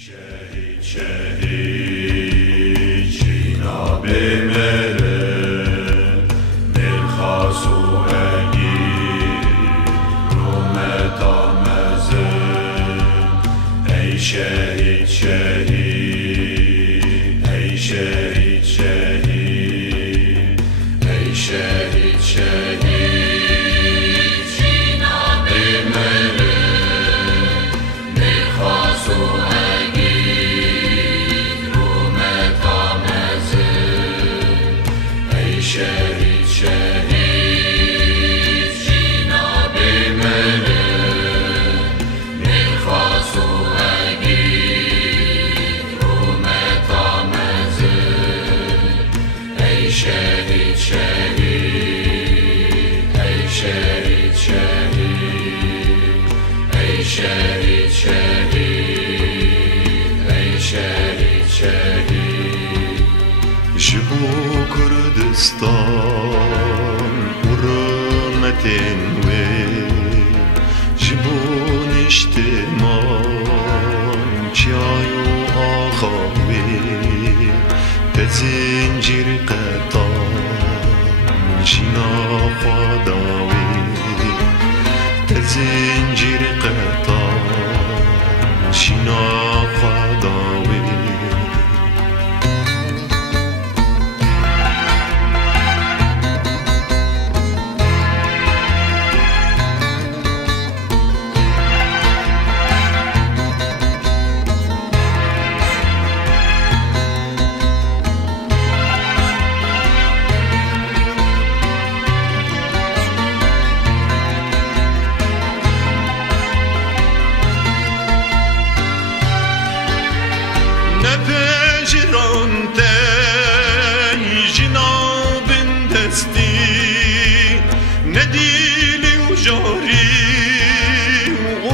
شهید شهید جناب مره ملخص و اگیر رومت آمزه ای شهید شهید ای شهید شهید ای شهید شهید جناب مره ملخص و شهید شهید جناب مره ملخص و اگیر رومت آمزه ای شهید شهید ای شهید شهید ای شهید شهید ای شهید شهید جبو کردستان ورمتن وی جبو نشتمان چایو آخاوی تزنجیر قطان جنا خداوی تزنجیر قطان جنا خداوی ندیلی و جاری و